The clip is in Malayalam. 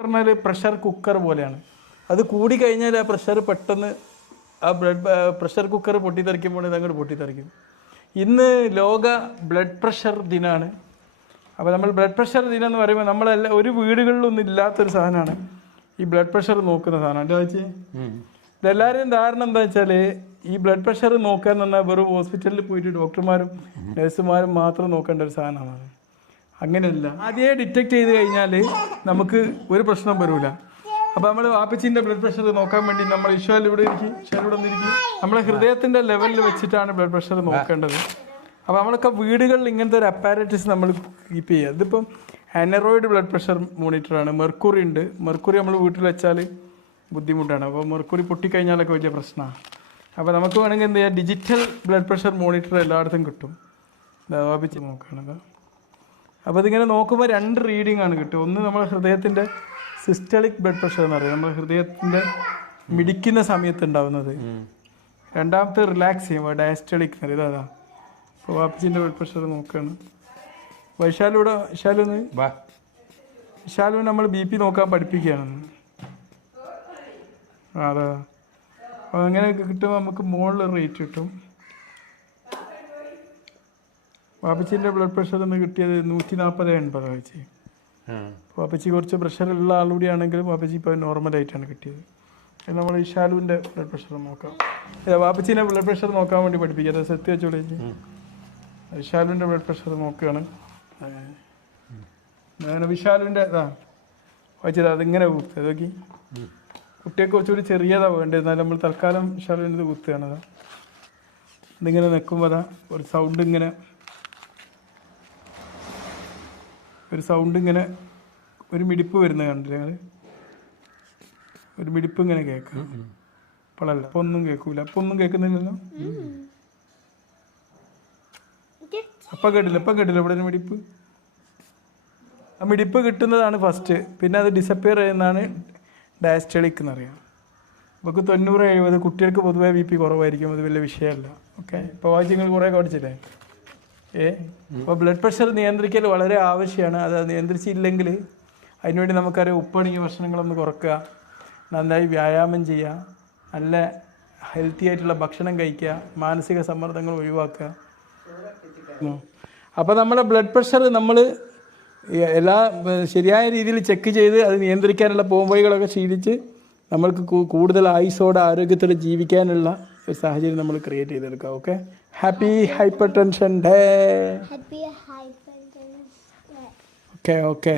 പറഞ്ഞാൽ പ്രഷർ കുക്കർ പോലെയാണ്. അത് കൂടി കഴിഞ്ഞാൽ ആ പ്രഷർ പെട്ടെന്ന് ആ പ്രഷർ കുക്കർ പൊട്ടിത്തെറിക്കുമ്പോൾ ഇതങ്ങോട്ട് പൊട്ടിത്തെറിക്കും. ഇന്ന് ലോക ബ്ലഡ് പ്രഷർ ദിനമാണ്. അപ്പോൾ നമ്മൾ ബ്ലഡ് പ്രഷർ ദിനം എന്ന് പറയുമ്പോൾ നമ്മളെല്ലാം ഒരു വീടുകളിലൊന്നും ഇല്ലാത്തൊരു സാധനമാണ് ഈ ബ്ലഡ് പ്രഷർ നോക്കുന്ന സാധനം. എന്താ വെച്ചാൽ ഇതെല്ലാവരെയും ധാരണ എന്താ വെച്ചാൽ ഈ ബ്ലഡ് പ്രഷർ നോക്കാൻ പറഞ്ഞാൽ വെറും ഹോസ്പിറ്റലിൽ പോയിട്ട് ഡോക്ടർമാരും നഴ്സുമാരും മാത്രം നോക്കേണ്ട ഒരു സാധനമാണ്. അങ്ങനെയല്ല, ആദ്യമേ ഡിറ്റക്ട് ചെയ്ത് കഴിഞ്ഞാൽ നമുക്ക് ഒരു പ്രശ്നം വരില്ല. അപ്പോൾ നമ്മൾ വാപ്പച്ചിൻ്റെ ബ്ലഡ് പ്രഷർ നോക്കാൻ വേണ്ടി നമ്മൾ ഈശ്വരൻ ഇവിടെ ഇരിക്കും, ഈശ്വരൻ ഇവിടെ വന്നിരിക്കും. നമ്മളെ ഹൃദയത്തിൻ്റെ ലെവലിൽ വെച്ചിട്ടാണ് ബ്ലഡ് പ്രഷർ നോക്കേണ്ടത്. അപ്പോൾ നമ്മളൊക്കെ വീടുകളിൽ ഇങ്ങനത്തെ ഒരു അപ്പാരറ്റസ് നമ്മൾ കീപ്പ് ചെയ്യുക. ഇതിപ്പം ആനറോയിഡ് ബ്ലഡ് പ്രഷർ മോണിറ്ററാണ്. മെർക്കുറി ഉണ്ട്. മെർക്കുറി നമ്മൾ വീട്ടിൽ വെച്ചാൽ ബുദ്ധിമുട്ടാണ്. അപ്പോൾ മെർക്കുറി പൊട്ടിക്കഴിഞ്ഞാലൊക്കെ വലിയ പ്രശ്നമാണ്. അപ്പോൾ നമുക്ക് വേണമെങ്കിൽ എന്ത് ചെയ്യാം, ഡിജിറ്റൽ ബ്ലഡ് പ്രഷർ മോണിറ്റർ എല്ലായിടത്തും കിട്ടും. വാപ്പിച്ച് നോക്കുകയാണത്. അപ്പോൾ ഇതിങ്ങനെ നോക്കുമ്പോൾ 2 റീഡിംഗ് ആണ് കിട്ടുക. ഒന്ന് നമ്മുടെ ഹൃദയത്തിൻ്റെ സിസ്റ്റളിക് ബ്ലഡ് പ്രഷർ എന്ന് പറയും, നമ്മുടെ ഹൃദയത്തിൻ്റെ മിടിക്കുന്ന സമയത്ത് ഉണ്ടാവുന്നത്. രണ്ടാമത്തെ റിലാക്സ് ചെയ്യുമ്പോൾ ഡയസ്റ്റളിക് എന്ന് പറയും. അതാ അപ്പോൾ വാപ്പിച്ചിൻ്റെ ബ്ലഡ് പ്രഷർ നോക്കുകയാണ്. വൈശാലൂടെ വിശാലുവിന് നമ്മൾ BP നോക്കാൻ പഠിപ്പിക്കുകയാണ്. അതാ അപ്പോൾ അങ്ങനെ കിട്ടുമ്പോൾ നമുക്ക് മുകളിൽ റേറ്റ് കിട്ടും. വാപ്പച്ചിൻ്റെ ബ്ലഡ് പ്രഷർ എന്ന് കിട്ടിയത് 140/80 വെച്ച്. വാപ്പച്ചി കുറച്ച് പ്രഷറുള്ള ആളുകൂടിയാണെങ്കിലും വാപ്പച്ചി ഇപ്പോൾ നോർമലായിട്ടാണ് കിട്ടിയത്. നമ്മൾ വിശാലുവിൻ്റെ ബ്ലഡ് പ്രഷർ നോക്കാം. വാപ്പച്ചീനെ ബ്ലഡ് പ്രഷർ നോക്കാൻ വേണ്ടി പഠിപ്പിക്കുക. അത് സത്യം വെച്ചോളി. വിശാലുവിൻ്റെ ബ്ലഡ് പ്രഷർ നോക്കുകയാണ്. അങ്ങനെ വിശാലുവിൻ്റെ വായിച്ചത് അതിങ്ങനെ കുത്തുക. നോക്കി, കുട്ടിയൊക്കെ കുറച്ചുകൂടി ചെറിയതാണ് വേണ്ടത്. എന്നാലും നമ്മൾ തൽക്കാലം വിശാലുവിൻ്റെ ഇത് കുത്തുകയാണ്. അതാ ഇതിങ്ങനെ നിൽക്കുമ്പോൾ അതാ ഒരു സൗണ്ട് ഇങ്ങനെ ഒരു മിടിപ്പ് വരുന്നത് കണ്ടില്ല ഞങ്ങൾ? ഒരു മിടിപ്പ് ഇങ്ങനെ കേൾക്കാം. ഇപ്പോഴല്ല, അപ്പോൾ ഒന്നും കേൾക്കൂല. അപ്പോൾ ഒന്നും കേൾക്കുന്നില്ലല്ലോ. അപ്പം കേട്ടില്ല ഇവിടെ ഒരു മിടിപ്പ്. ആ മിടിപ്പ് കിട്ടുന്നതാണ് ഫസ്റ്റ്. പിന്നെ അത് ഡിസപ്പിയർ ചെയ്യുന്നതാണ് ഡയസ്റ്റളിക് എന്നറിയാം. നമുക്ക് 90-70. കുട്ടികൾക്ക് പൊതുവെ BP കുറവായിരിക്കും. അത് വലിയ വിഷയമല്ല. ഓക്കെ, ഇപ്പോൾ വായിച്ചങ്ങൾ കുറേ പഠിച്ചില്ലേ? അപ്പോൾ ബ്ലഡ് പ്രഷർ നിയന്ത്രിക്കൽ വളരെ ആവശ്യമാണ്. അത് നിയന്ത്രിച്ചില്ലെങ്കിൽ അതിനുവേണ്ടി നമുക്കറിയാം ഉപ്പടങ്ങിയ ഭക്ഷണങ്ങളൊന്ന് കുറക്കുക, നന്നായി വ്യായാമം ചെയ്യുക, നല്ല ഹെൽത്തി ആയിട്ടുള്ള ഭക്ഷണം കഴിക്കുക, മാനസിക സമ്മർദ്ദങ്ങൾ ഒഴിവാക്കുക. അപ്പോൾ നമ്മുടെ ബ്ലഡ് പ്രഷർ നമ്മൾ എല്ലാ ശരിയായ രീതിയിൽ ചെക്ക് ചെയ്ത് അത് നിയന്ത്രിക്കാനുള്ള പോംവഴികളൊക്കെ ശീലിച്ച് നമ്മൾക്ക് കൂടുതൽ ആയുസ്സോടെ ആരോഗ്യത്തോടെ ജീവിക്കാനുള്ള ഒരു സാഹചര്യം നമ്മൾ ക്രിയേറ്റ് ചെയ്തെടുക്കാം. Okay, happy hyper tension day. Okay.